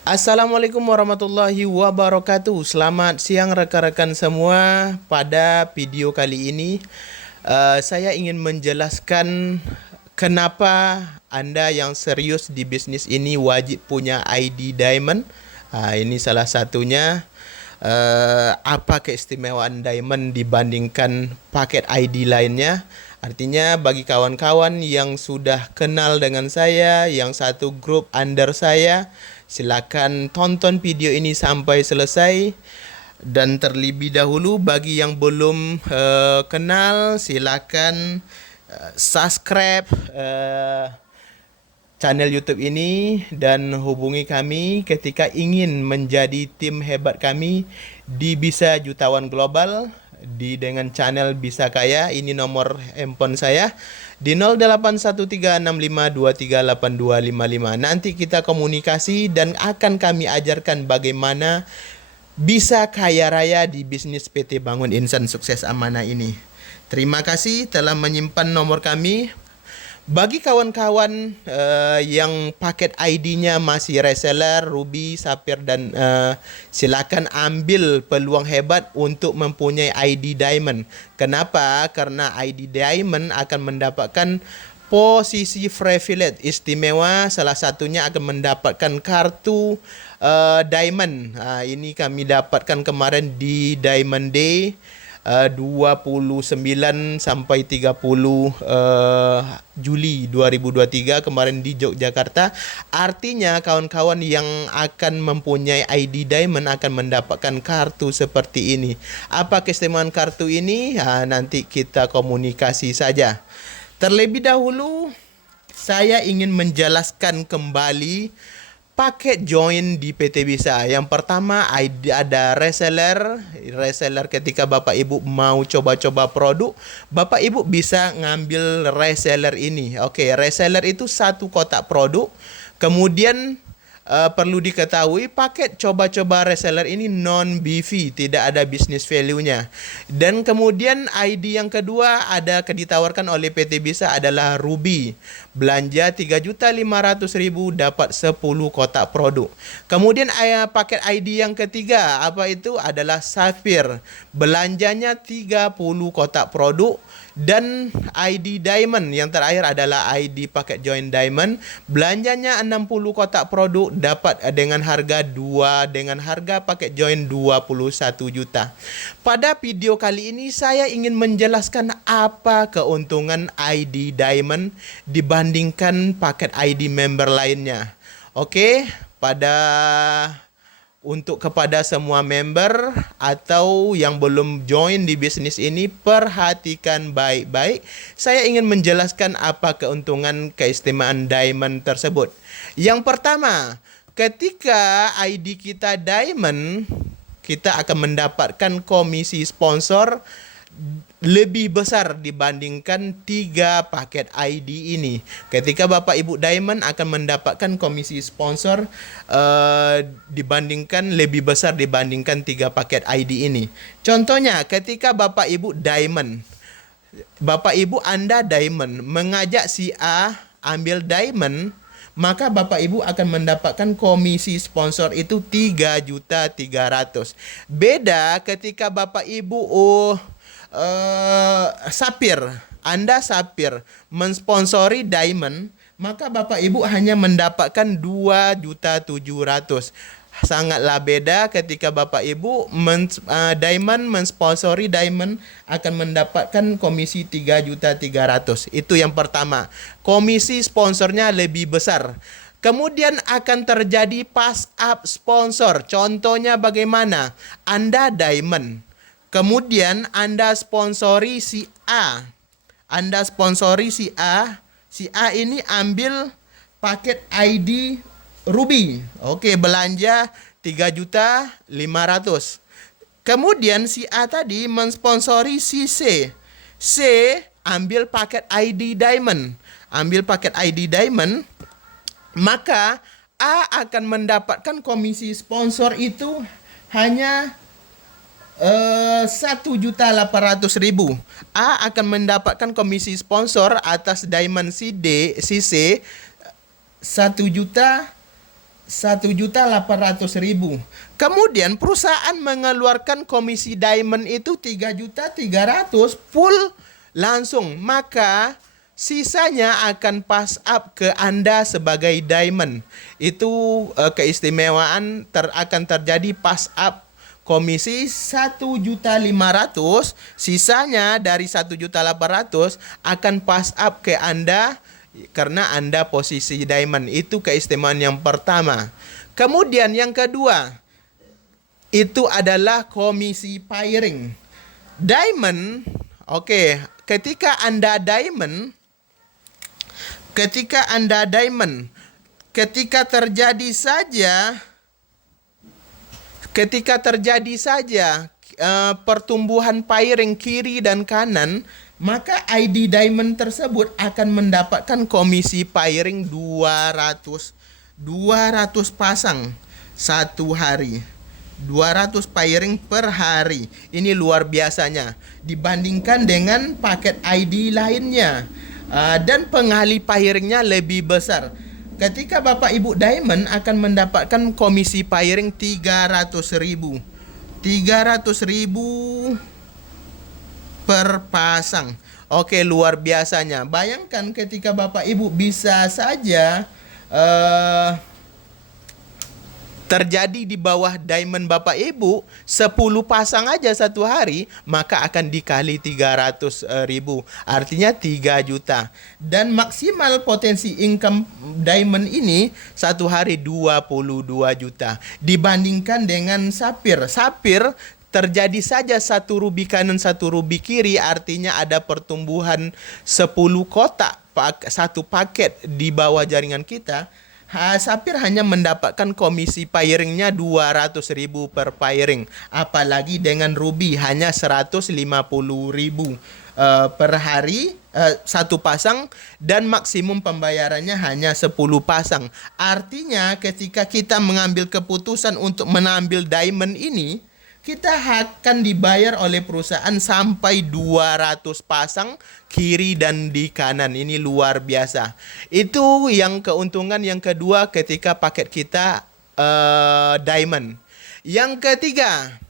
Assalamualaikum warahmatullahi wabarakatuh. Selamat siang rekan-rekan semua. Pada video kali ini, saya ingin menjelaskan kenapa Anda yang serius di bisnis ini wajib punya ID Diamond. Ini salah satunya. Apa keistimewaan Diamond dibandingkan paket ID lainnya? Artinya bagi kawan-kawan yang sudah kenal dengan saya, yang satu grup under saya, silakan tonton video ini sampai selesai. Dan terlebih dahulu bagi yang belum kenal, silakan subscribe channel YouTube ini dan hubungi kami ketika ingin menjadi tim hebat kami di Bisa Jutawan Global dengan channel Bisa Kaya. Ini nomor handphone saya di 081365238255. Nanti kita komunikasi dan akan kami ajarkan bagaimana bisa kaya raya di bisnis PT Bangun Insan Sukses Amanah ini. Terima kasih telah menyimpan nomor kami. Bagi kawan-kawan yang paket ID-nya masih reseller, Ruby, Sapphire dan silakan ambil peluang hebat untuk mempunyai ID Diamond. Kenapa? Karena ID Diamond akan mendapatkan posisi privilege istimewa, salah satunya akan mendapatkan kartu Diamond. Ini kami dapatkan kemarin di Diamond Day 29 sampai 30 Juli 2023 kemarin di Yogyakarta. Artinya kawan-kawan yang akan mempunyai ID Diamond akan mendapatkan kartu seperti ini. Apa keistimewaan kartu ini? Nanti kita komunikasi saja. Terlebih dahulu saya ingin menjelaskan kembali paket join di PT Bisa. Yang pertama ada reseller. Reseller ketika Bapak Ibu mau coba-coba produk, Bapak Ibu bisa ngambil reseller ini. Oke, reseller itu satu kotak produk. Kemudian perlu diketahui paket coba-coba reseller ini non-BV, tidak ada business value-nya. Dan kemudian ID yang kedua ditawarkan oleh PT Bisa adalah Ruby. Belanja 3.500.000 dapat 10 kotak produk. Kemudian paket ID yang ketiga adalah Sapphire. Belanjanya 30 kotak produk. Dan ID Diamond yang terakhir adalah ID paket join Diamond. Belanjanya 60 kotak produk dapat dengan harga paket join 21 juta. Pada video kali ini saya ingin menjelaskan apa keuntungan ID Diamond dibandingkan paket ID member lainnya. Oke, kepada semua member atau yang belum join di bisnis ini, perhatikan baik-baik. Saya ingin menjelaskan apa keuntungan keistimewaan Diamond tersebut. Yang pertama, ketika ID kita Diamond, kita akan mendapatkan komisi sponsor lebih besar dibandingkan 3 paket ID ini. Ketika Bapak Ibu Diamond akan mendapatkan komisi sponsor lebih besar dibandingkan 3 paket ID ini. Contohnya ketika Bapak Ibu Diamond, Bapak Ibu Anda Diamond mengajak si A ambil Diamond, maka Bapak Ibu akan mendapatkan komisi sponsor itu 3.300.000. Beda ketika Bapak Ibu Sapphire, Anda Sapphire mensponsori Diamond, maka Bapak Ibu hanya mendapatkan 2.700.000. Sangatlah beda ketika Bapak Ibu Diamond mensponsori Diamond akan mendapatkan komisi 3.300.000. Itu yang pertama. Komisi sponsornya lebih besar. Kemudian akan terjadi pass up sponsor. Contohnya bagaimana? Anda Diamond, kemudian Anda sponsori si A. Anda sponsori si A. Si A ini ambil paket ID Ruby. Oke, belanja 3.500.000. Kemudian si A tadi mensponsori si C. C ambil paket ID Diamond. Ambil paket ID Diamond, maka A akan mendapatkan komisi sponsor itu hanya 1.800.000. A akan mendapatkan komisi sponsor atas Diamond C C 1.900.000. 1.800.000. Kemudian perusahaan mengeluarkan komisi diamond itu 3.300.000 full langsung. Maka sisanya akan pass up ke Anda sebagai diamond. Itu keistimewaan akan terjadi pass up komisi 1.500.000, sisanya dari 1.800.000 akan pass up ke Anda karena Anda posisi diamond. Itu keistimewaan yang pertama. Kemudian yang kedua, itu adalah komisi pairing. Diamond, ketika Anda diamond, ketika terjadi saja pertumbuhan pairing kiri dan kanan, maka ID diamond tersebut akan mendapatkan komisi pairing 200 pasang satu hari. 200 pairing per hari. Ini luar biasanya dibandingkan dengan paket ID lainnya. Dan pengali pairingnya lebih besar. Ketika Bapak Ibu diamond akan mendapatkan komisi pairing 300.000. 300.000 per pasang. Luar biasanya. Bayangkan ketika Bapak Ibu bisa saja terjadi di bawah diamond Bapak Ibu 10 pasang aja satu hari, maka akan dikali 300.000, artinya 3 juta. Dan maksimal potensi income diamond ini satu hari 22 juta. Dibandingkan dengan sapir. Sapir terjadi saja satu rubi kanan satu rubi kiri, artinya ada pertumbuhan 10 kotak satu paket di bawah jaringan kita. Sapir hanya mendapatkan komisi pairingnya 200.000 per pairing. Apalagi dengan ruby hanya 150.000 per hari satu pasang, dan maksimum pembayarannya hanya 10 pasang. Artinya ketika kita mengambil keputusan untuk mengambil diamond ini, kita akan dibayar oleh perusahaan sampai 200 pasang kiri dan di kanan. Ini luar biasa. Itu yang keuntungan yang kedua ketika paket kita diamond. Yang ketiga,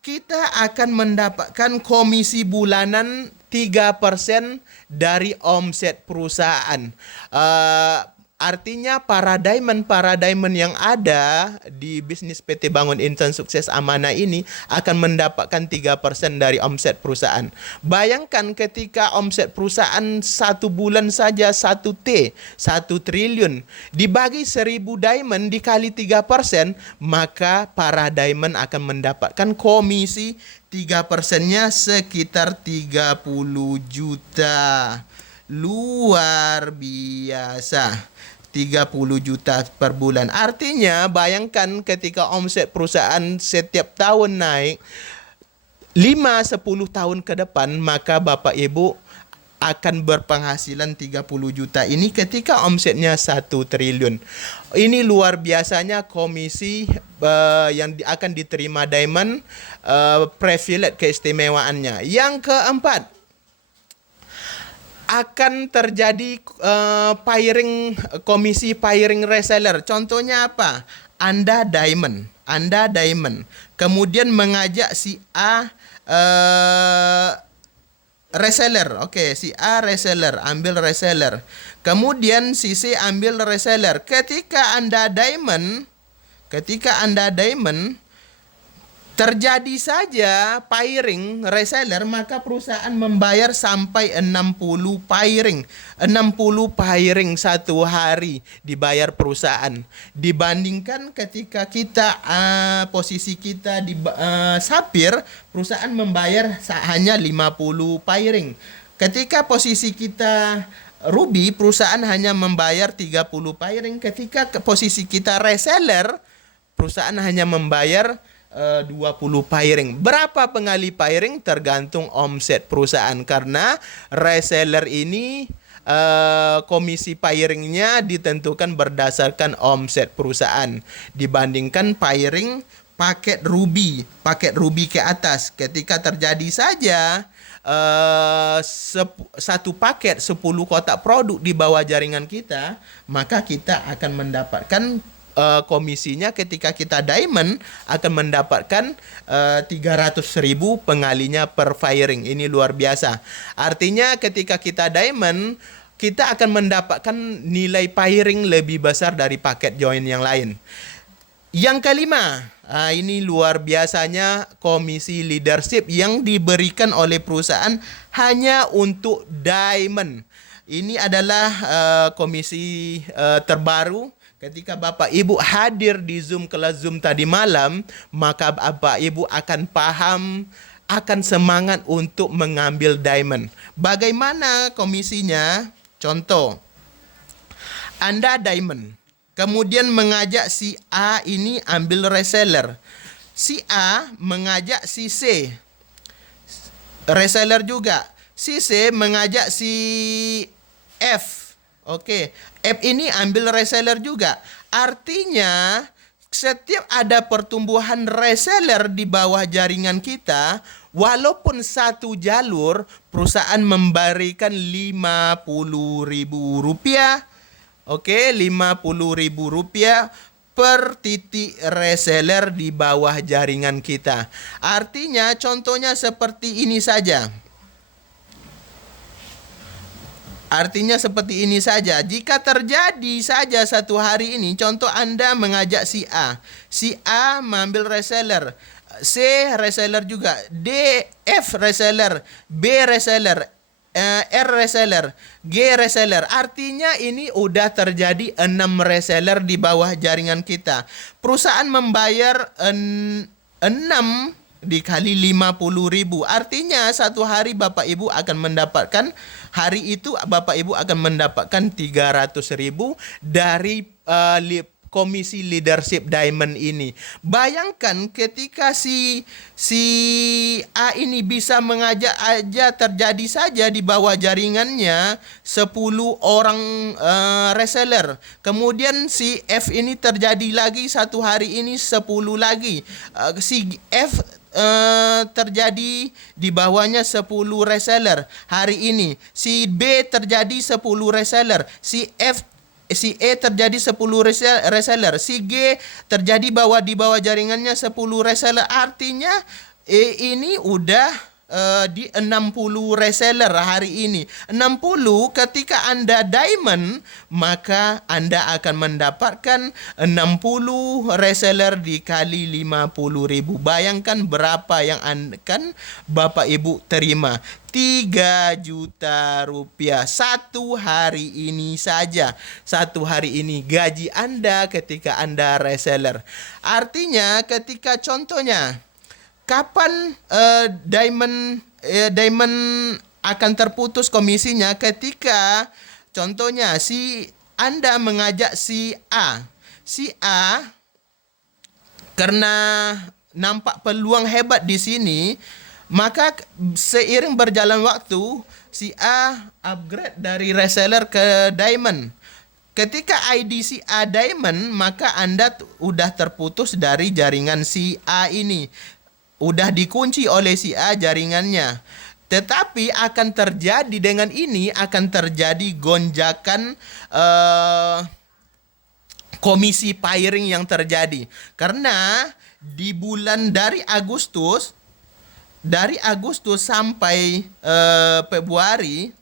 kita akan mendapatkan komisi bulanan 3% dari omset perusahaan. Artinya para diamond yang ada di bisnis PT Bangun Insan Sukses Amanah ini akan mendapatkan 3% dari omset perusahaan. Bayangkan ketika omset perusahaan satu bulan saja 1 triliun, dibagi 1.000 diamond dikali 3%, maka para diamond akan mendapatkan komisi 3%-nya sekitar 30 juta. Luar biasa. 30 juta per bulan. Artinya bayangkan ketika omset perusahaan setiap tahun naik 5-10 tahun ke depan, maka Bapak Ibu akan berpenghasilan 30 juta ini ketika omsetnya 1 triliun. Ini luar biasanya komisi yang akan diterima diamond, privilege keistimewaannya. Yang keempat, akan terjadi komisi pairing reseller. Contohnya apa? Anda diamond, kemudian mengajak si A reseller. Si A reseller, ambil reseller. Kemudian si C ambil reseller. Ketika Anda diamond, terjadi saja pairing reseller, maka perusahaan membayar sampai 60 pairing. 60 pairing satu hari dibayar perusahaan. Dibandingkan ketika kita posisi kita di sapir, perusahaan membayar hanya 50 pairing. Ketika posisi kita ruby, perusahaan hanya membayar 30 pairing. Ketika posisi kita reseller, perusahaan hanya membayar 20 pairing. Berapa pengali pairing tergantung omset perusahaan, karena reseller ini komisi pairingnya ditentukan berdasarkan omset perusahaan dibandingkan pairing paket ruby ke atas. Ketika terjadi saja satu paket 10 kotak produk di bawah jaringan kita, maka kita akan mendapatkan komisinya ketika kita diamond akan mendapatkan 300.000 pengalinya per firing. Ini luar biasa. Artinya ketika kita diamond, kita akan mendapatkan nilai firing lebih besar dari paket join yang lain. Yang kelima, ini luar biasanya komisi leadership yang diberikan oleh perusahaan hanya untuk diamond. Ini adalah komisi terbaru. Ketika Bapak Ibu hadir di Zoom kelas Zoom tadi malam, maka Bapak Ibu akan paham, akan semangat untuk mengambil diamond. Bagaimana komisinya? Contoh, Anda diamond, kemudian mengajak si A ini ambil reseller. Si A mengajak si C, reseller juga. Si C mengajak si F. Oke, F ini ambil reseller juga. Artinya, setiap ada pertumbuhan reseller di bawah jaringan kita, walaupun satu jalur, perusahaan memberikan Rp50.000. Oke, Rp50.000 per titik reseller di bawah jaringan kita. Artinya, contohnya seperti ini saja. Artinya seperti ini saja. Jika terjadi saja satu hari ini, contoh Anda mengajak si A. Si A mengambil reseller. C reseller juga. D, F reseller. B reseller. R reseller. G reseller. Artinya ini udah terjadi 6 reseller di bawah jaringan kita. Perusahaan membayar 6 dikali 50.000. Artinya satu hari Bapak Ibu akan mendapatkan, hari itu Bapak Ibu akan mendapatkan 300.000 dari komisi leadership diamond ini. Bayangkan ketika si A ini bisa mengajak aja, terjadi saja di bawah jaringannya 10 orang reseller. Kemudian si F ini terjadi lagi satu hari ini 10 lagi. Si F terjadi di bawahnya 10 reseller hari ini. Si B terjadi 10 reseller. Si E terjadi 10 reseller. Si G terjadi di bawah jaringannya 10 reseller. Artinya E ini udah di 60 reseller hari ini. 60 ketika Anda diamond, maka Anda akan mendapatkan 60 reseller dikali 50.000. Bayangkan berapa yang akan Bapak Ibu terima. 3 juta rupiah satu hari ini saja. Satu hari ini gaji Anda ketika Anda reseller. Artinya ketika contohnya, kapan diamond akan terputus komisinya? Ketika contohnya si Anda mengajak si A. Si A karena nampak peluang hebat di sini, maka seiring berjalan waktu si A upgrade dari reseller ke diamond. Ketika ID si A diamond, maka Anda udah terputus dari jaringan si A ini. Udah dikunci oleh si A jaringannya. Tetapi akan terjadi dengan ini, akan terjadi gonjakan komisi pairing yang terjadi. Karena di bulan dari Agustus sampai Februari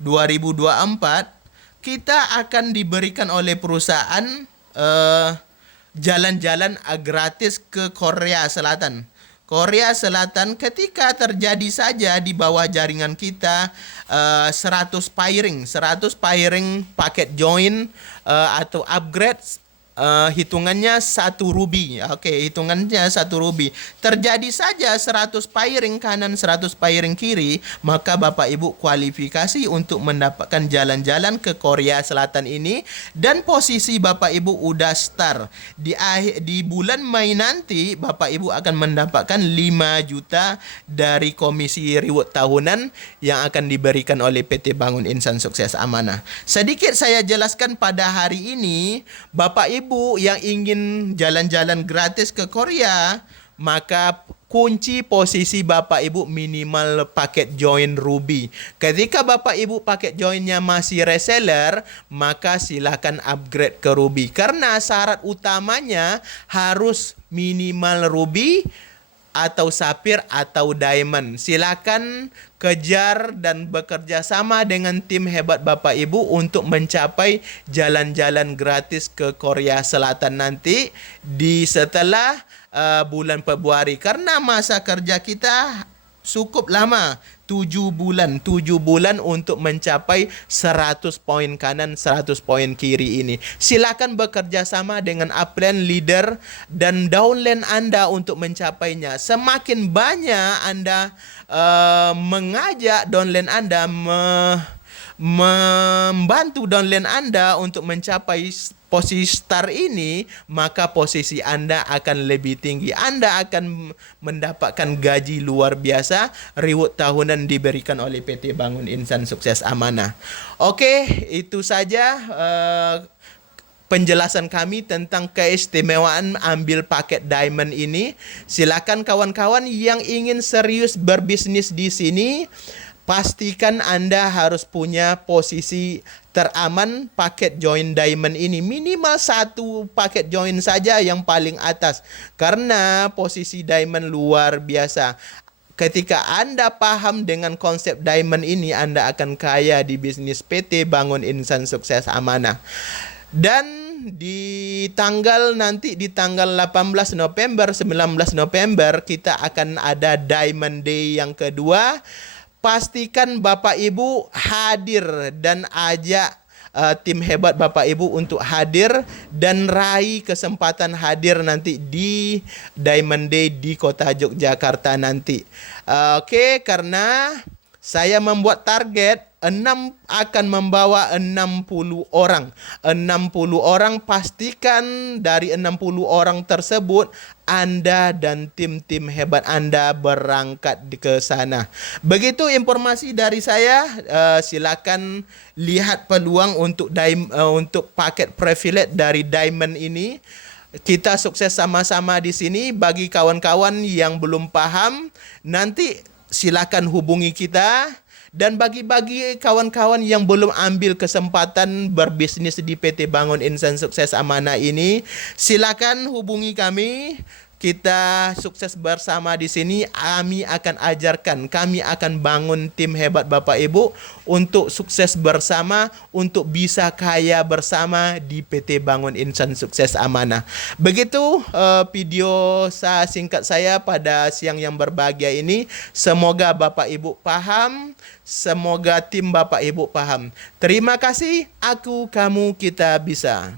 2024, kita akan diberikan oleh perusahaan jalan-jalan gratis ke Korea Selatan. Korea Selatan ketika terjadi saja di bawah jaringan kita 100 pairing paket join atau upgrade, hitungannya 1 ruby. Oke, hitungannya 1 ruby. Terjadi saja 100 pairing kanan, 100 pairing kiri, maka Bapak Ibu kualifikasi untuk mendapatkan jalan-jalan ke Korea Selatan ini, dan posisi Bapak Ibu udah start. Di bulan Mei nanti Bapak Ibu akan mendapatkan 5 juta dari komisi reward tahunan yang akan diberikan oleh PT Bangun Insan Sukses Amanah. Sedikit saya jelaskan pada hari ini, Bapak Ibu yang ingin jalan-jalan gratis ke Korea, maka kunci posisi Bapak Ibu minimal paket join Ruby. Ketika Bapak Ibu paket joinnya masih reseller, maka silahkan upgrade ke Ruby. Karena syarat utamanya harus minimal Ruby atau Sapphire atau Diamond. Silakan kejar dan bekerja sama dengan tim hebat Bapak Ibu untuk mencapai jalan-jalan gratis ke Korea Selatan nanti di setelah bulan Februari. Karena masa kerja kita cukup lama, 7 bulan untuk mencapai 100 poin kanan, 100 poin kiri ini. Silakan bekerja sama dengan upline, leader, dan downline Anda untuk mencapainya. Semakin banyak Anda mengajak downline Anda, membantu downline Anda untuk mencapai posisi star ini, maka posisi Anda akan lebih tinggi. Anda akan mendapatkan gaji luar biasa, reward tahunan diberikan oleh PT Bangun Insan Sukses Amanah. Oke, itu saja penjelasan kami tentang keistimewaan ambil paket Diamond ini. Silakan kawan-kawan yang ingin serius berbisnis di sini, pastikan Anda harus punya posisi teraman paket join Diamond ini. Minimal 1 paket join saja yang paling atas. Karena posisi Diamond luar biasa. Ketika Anda paham dengan konsep Diamond ini, Anda akan kaya di bisnis PT Bangun Insan Sukses Amanah. Dan di tanggal 18 November, 19 November kita akan ada Diamond Day yang kedua. Pastikan Bapak Ibu hadir dan ajak tim hebat Bapak Ibu untuk hadir dan raih kesempatan hadir nanti di Diamond Day di Kota Yogyakarta nanti. Oke, karena saya membuat target akan membawa 60 orang. 60 orang, pastikan dari 60 orang tersebut Anda dan tim-tim hebat Anda berangkat ke sana. Begitu informasi dari saya. Silakan lihat peluang untuk paket privilege dari Diamond ini. Kita sukses sama-sama di sini. Bagi kawan-kawan yang belum paham, nanti silakan hubungi kita. Dan bagi kawan-kawan yang belum ambil kesempatan berbisnis di PT Bangun Insan Sukses Amanah ini, silakan hubungi kami. Kita sukses bersama di sini. Kami akan ajarkan, kami akan bangun tim hebat Bapak Ibu untuk sukses bersama, untuk bisa kaya bersama di PT Bangun Insan Sukses Amanah. Begitu video singkat saya pada siang yang berbahagia ini. Semoga Bapak Ibu paham, semoga tim Bapak Ibu paham. Terima kasih. Aku, kamu, kita bisa.